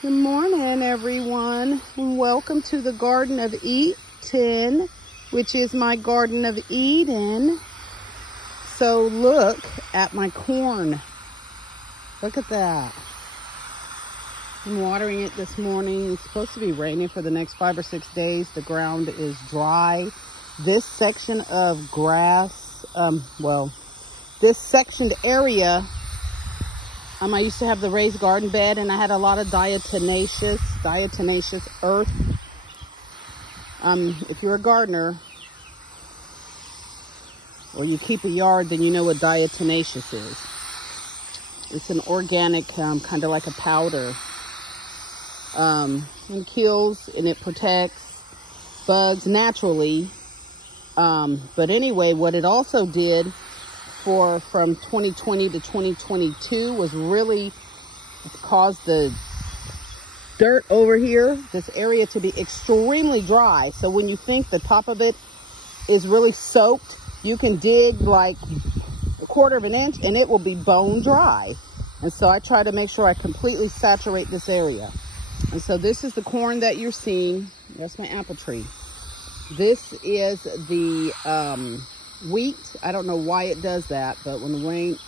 Good morning, everyone, and welcome to the Garden of Eden, which is my Garden of Eden. So look at my corn. Look at that. I'm watering it this morning. It's supposed to be raining for the next 5 or 6 days. The ground is dry. This section of grass, this sectioned area, I used to have the raised garden bed, and I had a lot of diatomaceous earth. If you're a gardener or you keep a yard, then you know what diatomaceous is. It's an organic, kind of like a powder. It kills and it protects bugs naturally. But anyway, what it also did from 2020 to 2022 was really caused the dirt over here, this area, to be extremely dry. So when you think the top of it is really soaked, you can dig like 1/4 of an inch and it will be bone dry. And so I try to make sure I completely saturate this area. And so this is the corn that you're seeing. That's my apple tree. This is the wheat. I don't know why it does that, but when the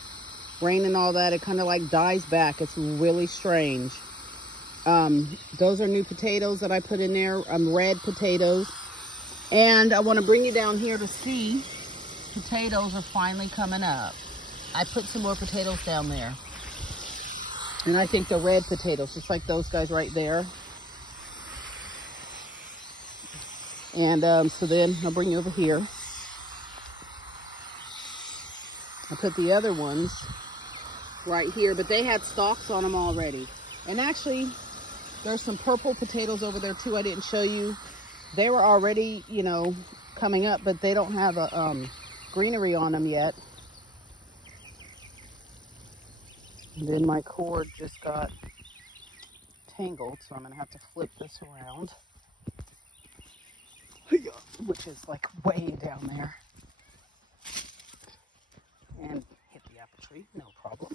rain and all that, it kind of like dies back. It's really strange. Those are new potatoes that I put in there, red potatoes. And I want to bring you down here to see potatoes are finally coming up. I put some more potatoes down there. And I think they're red potatoes, just like those guys right there. And so then I'll bring you over here. I put the other ones right here, but they had stalks on them already. And actually, there's some purple potatoes over there too. I didn't show you. They were already, you know, coming up, but they don't have a greenery on them yet. And then my cord just got tangled, so I'm gonna have to flip this around, which is like way down there. And hit the apple tree, no problem.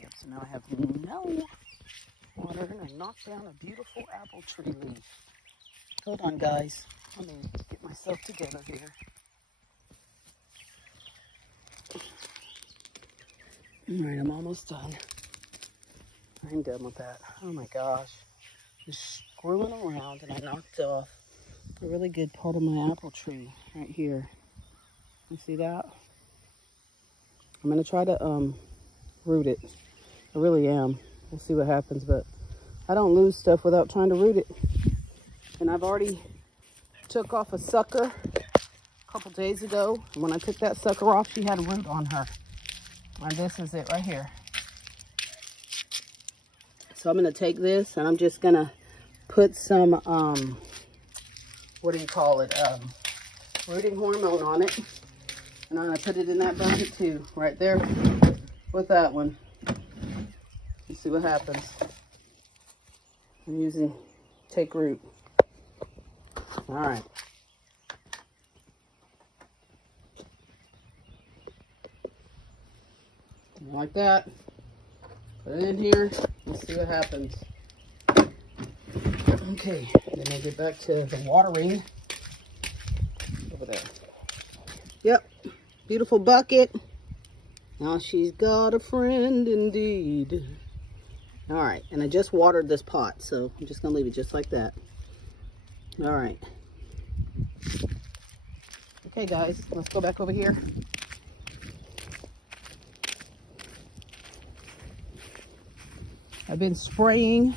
Yep, so now I have no water, and I knocked down a beautiful apple tree leaf. Hold on, guys. Let me get myself together here. All right, I'm almost done. I'm done with that. Oh my gosh. Just screwing around, and I knocked off a really good part of my apple tree right here. You see that? I'm gonna try to root it. I really am. We'll see what happens, but I don't lose stuff without trying to root it. And I've already took off a sucker a couple days ago. And when I took that sucker off, she had a root on her. And this is it right here. So I'm gonna take this and I'm just gonna put some, what do you call it? Rooting hormone on it. And I'm gonna put it in that bucket too, right there with that one. Let's see what happens. I'm using Take Root. All right. Like that. Put it in here. Let's see what happens. Okay, then I'll get back to the watering over there. Yep, beautiful bucket. Now she's got a friend indeed. All right, and I just watered this pot, so I'm just gonna leave it just like that. All right. Okay, guys, let's go back over here. I've been spraying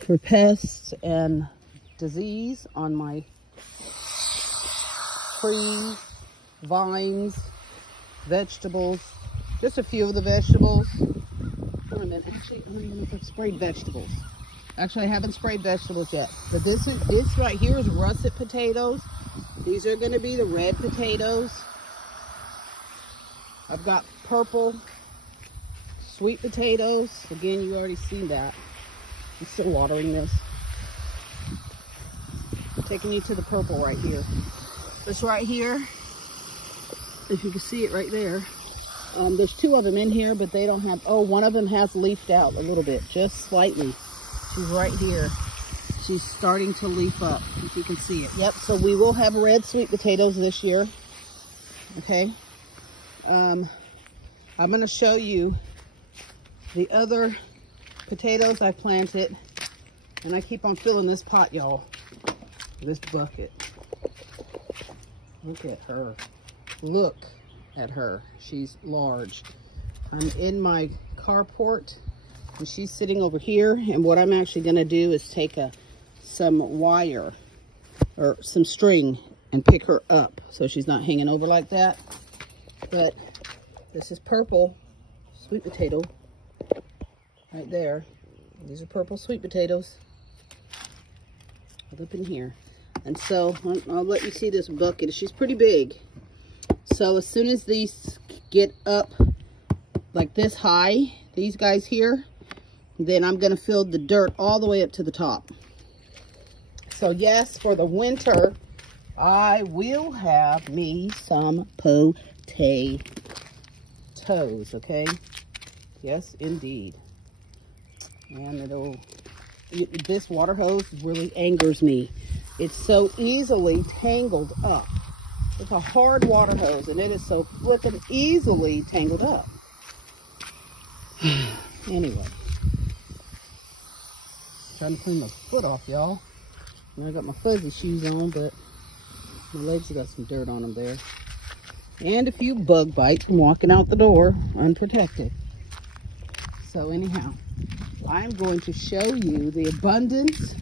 for pests and disease on my trees, vines, vegetables, just a few of the vegetables. Wait a minute, actually, I don't even know if I've sprayed vegetables. Actually, I haven't sprayed vegetables yet. But this right here is russet potatoes. These are gonna be the red potatoes. I've got purple sweet potatoes. Again, you already seen that. I'm still watering this. I'm taking you to the purple right here. This right here, if you can see it right there, There's 2 of them in here, but they don't have, oh, one of them has leafed out a little bit, just slightly. She's right here. She's starting to leaf up, if you can see it. Yep, so we will have red sweet potatoes this year. Okay. I'm going to show you the other potatoes I planted. And I keep on filling this pot, y'all. This bucket. Look at her. Look at her. She's large. I'm in my carport and she's sitting over here. And what I'm actually going to do is take some wire or some string and pick her up so she's not hanging over like that. But this is purple sweet potato right there. These are purple sweet potatoes up in here. And so I'll let you see this bucket. She's pretty big. So as soon as these get up like this high, these guys here, then I'm going to fill the dirt all the way up to the top. So yes, for the winter, I will have me some potatoes, okay? Yes, indeed. And this water hose really angers me. It's so easily tangled up. It's a hard water hose, and it is so flippin' easily tangled up. Anyway. Trying to clean my foot off, y'all. I got my fuzzy shoes on, but my legs have got some dirt on them there. And a few bug bites from walking out the door unprotected. So anyhow, I'm going to show you the abundance.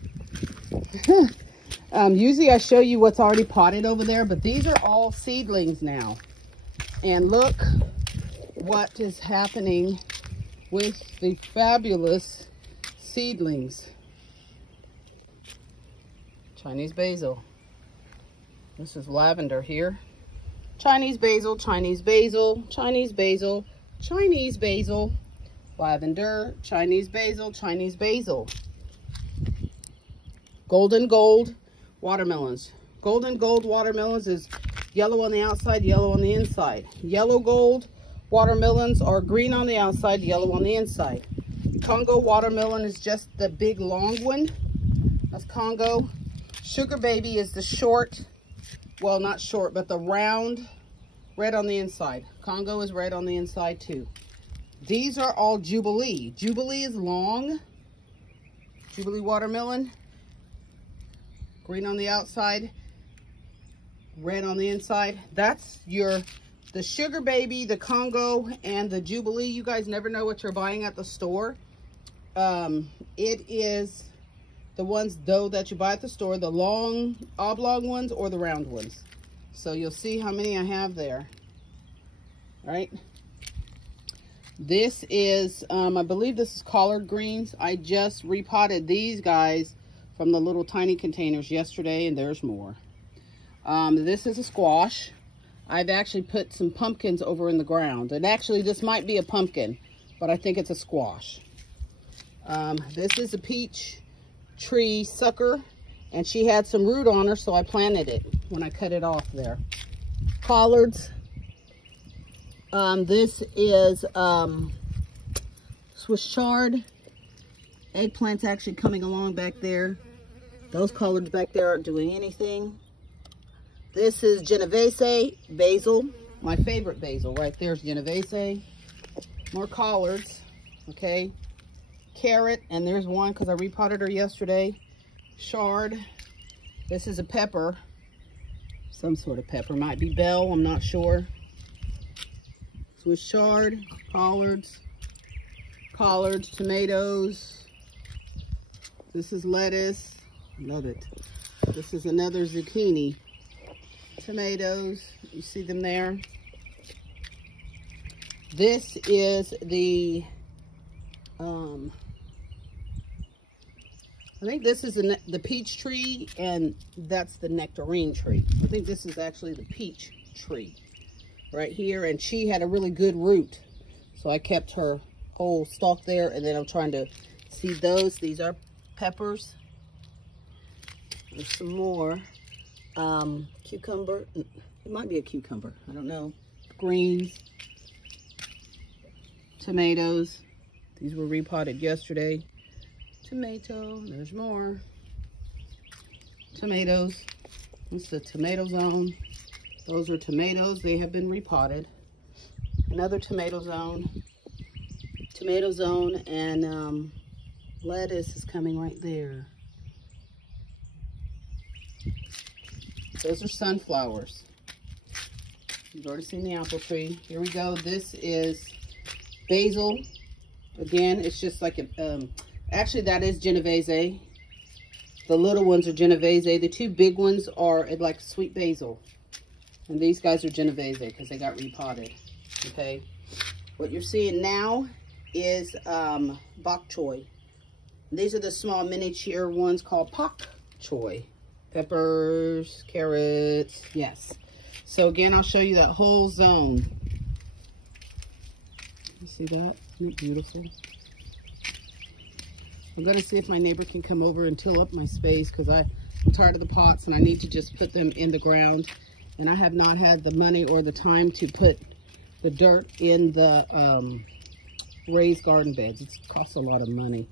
Usually I show you what's already potted over there, but these are all seedlings now. And look what is happening with the fabulous seedlings. Chinese basil. This is lavender here. Chinese basil, Chinese basil, Chinese basil, Chinese basil, lavender, Chinese basil, Chinese basil. Golden gold watermelons. Golden gold watermelons is yellow on the outside, yellow on the inside. Yellow gold watermelons are green on the outside, yellow on the inside. Congo watermelon is just the big long one. That's Congo. Sugar baby is the short, well, not short, but the round, red on the inside. Congo is red on the inside too. These are all Jubilee. Jubilee is long. Jubilee watermelon. Green on the outside, red on the inside. That's the Sugar Baby, the Congo, and the Jubilee. You guys never know what you're buying at the store. It is the ones, though, that you buy at the store, the long, oblong ones or the round ones. So you'll see how many I have there. All right. This is, I believe this is collard greens. I just repotted these guys from the little tiny containers yesterday, and there's more. This is a squash. I've actually put some pumpkins over in the ground. And actually, this might be a pumpkin, but I think it's a squash. This is a peach tree sucker, and she had some root on her, so I planted it when I cut it off there. Collards. This is Swiss chard. Eggplant's actually coming along back there. Those collards back there aren't doing anything. This is Genovese basil. My favorite basil right there is Genovese. More collards, okay. Carrot, and there's one because I repotted her yesterday. Chard. This is a pepper. Some sort of pepper. Might be bell, I'm not sure. Swiss chard, collards, tomatoes. This is lettuce. Love it. This is another zucchini. Tomatoes, you see them there. This is the, I think this is the peach tree, and that's the nectarine tree. I think this is actually the peach tree right here, and she had a really good root. So I kept her whole stalk there, and then I'm trying to seed those. These are peppers. There's some more. Cucumber. It might be a cucumber. I don't know. Greens. tomatoes. These were repotted yesterday. Tomato, there's more. Tomatoes. It's the tomato zone. Those are tomatoes. They have been repotted. Another tomato zone. Tomato zone, and lettuce is coming right there. Those are sunflowers. You've already seen the apple tree. Here we go. This is basil. Again, it's just like a, actually that is Genovese. The little ones are Genovese. The two big ones are like sweet basil. And these guys are Genovese because they got repotted. Okay. What you're seeing now is bok choy. These are the small miniature ones called pak choy. Peppers, carrots, yes. So again, I'll show you that whole zone. You see that? Isn't it beautiful? I'm gonna see if my neighbor can come over and till up my space because I'm tired of the pots and I need to just put them in the ground. And I have not had the money or the time to put the dirt in the raised garden beds. It costs a lot of money.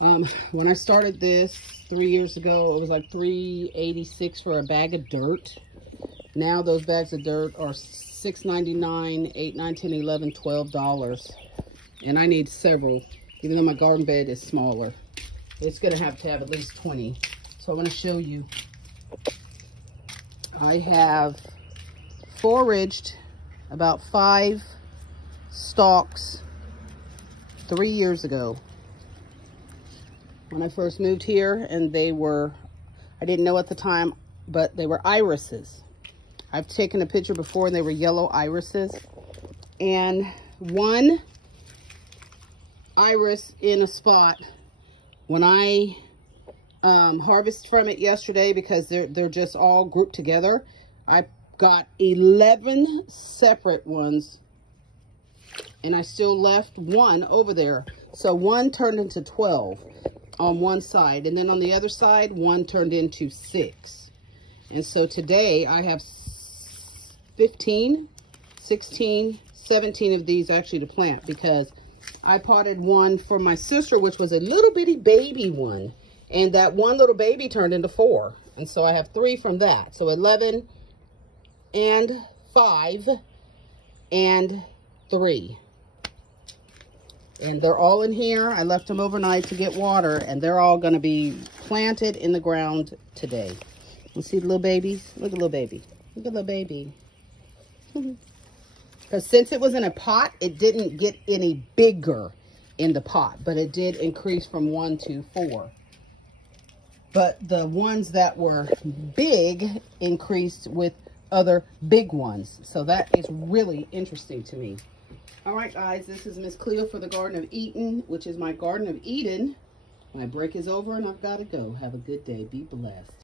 When I started this 3 years ago, it was like $3.86 for a bag of dirt. Now those bags of dirt are $6.99, $8, $9, $10, $11, $12. And I need several, even though my garden bed is smaller. It's gonna have to have at least 20. So I wanna show you. I have foraged about 5 stalks 3 years ago. When I first moved here, and they were, I didn't know at the time, but they were irises. I've taken a picture before and they were yellow irises. And one iris in a spot, when I harvested from it yesterday, because they're just all grouped together, I got 11 separate ones and I still left one over there. So one turned into 12 on one side, and then on the other side, one turned into 6. And so today I have 15, 16, 17 of these actually to plant, because I potted one for my sister, which was a little bitty baby one. And that one little baby turned into 4. And so I have 3 from that. So 11 and 5 and 3. And they're all in here. I left them overnight to get water, and they're all going to be planted in the ground today. You see the little babies? Look at little baby. Look at little baby. Because since it was in a pot, it didn't get any bigger in the pot, but it did increase from 1 to 4. But the ones that were big increased with other big ones. So that is really interesting to me. All right, guys, this is Miss Cleo for the Garden of Eden, which is my Garden of Eden. My break is over and I've got to go. Have a good day. Be blessed.